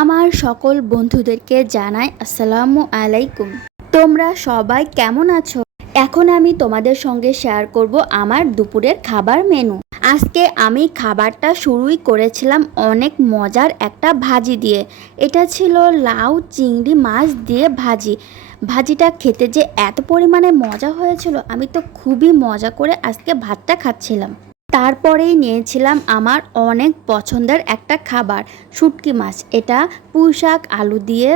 আমার সকল বন্ধুদেরকে জানাই আসসালামু আলাইকুম। তোমরা সবাই কেমন আছো? এখন আমি তোমাদের সঙ্গে শেয়ার করব আমার দুপুরের খাবার মেনু। আজকে আমি খাবারটা শুরুই করেছিলাম অনেক মজার একটা ভাজি দিয়ে। এটা ছিল লাউ চিংড়ি মাছ দিয়ে ভাজি। ভাজিটা খেতে যে এত পরিমাণে মজা হয়েছিল, আমি তো খুবই মজা করে আজকে ভাতটা খাচ্ছিলাম। তারপরেই নিয়েছিলাম আমার অনেক পছন্দের একটা খাবার, শুটকি মাছ। এটা পুঁইশাক আলু দিয়ে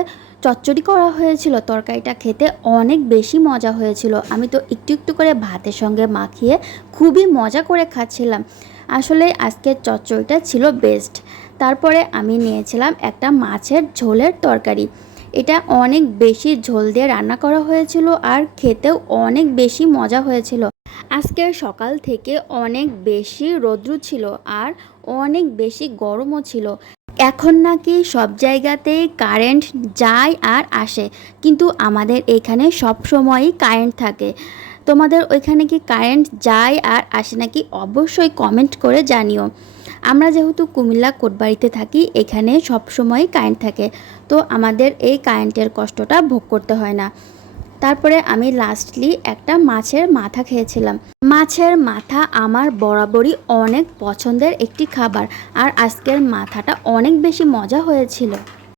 চচ্চড়ি করা হয়েছিল। তরকারিটা খেতে অনেক বেশি মজা হয়েছিল। আমি তো একটু একটু করে ভাতের সঙ্গে মাখিয়ে খুবই মজা করে খাচ্ছিলাম। আসলে আজকের চচ্চড়িটা ছিল বেস্ট। তারপরে আমি নিয়েছিলাম একটা মাছের ঝোলের তরকারি। এটা অনেক বেশি ঝোল দিয়ে রান্না করা হয়েছিল আর খেতেও অনেক বেশি মজা হয়েছিল। আজকের সকাল থেকে অনেক বেশি রৌদ্র ছিল আর অনেক বেশি গরমও ছিল। এখন নাকি সব জায়গাতেই কারেন্ট যায় আর আসে, কিন্তু আমাদের এখানে সব সময়ই কারেন্ট থাকে। তোমাদের ওইখানে কি কারেন্ট যায় আর আসে নাকি? অবশ্যই কমেন্ট করে জানিও। আমরা যেহেতু কুমিল্লা কোটবাড়িতে থাকি, এখানে সব সময়ই কারেন্ট থাকে, তো আমাদের এই কারেন্টের কষ্টটা ভোগ করতে হয় না। তারপরে আমি লাস্টলি একটা মাছের মাথা খেয়েছিলাম। মাছের মাথা আমার বরাবরই অনেক পছন্দের একটি খাবার, আর আজকের মাথাটা অনেক বেশি মজা হয়েছিল।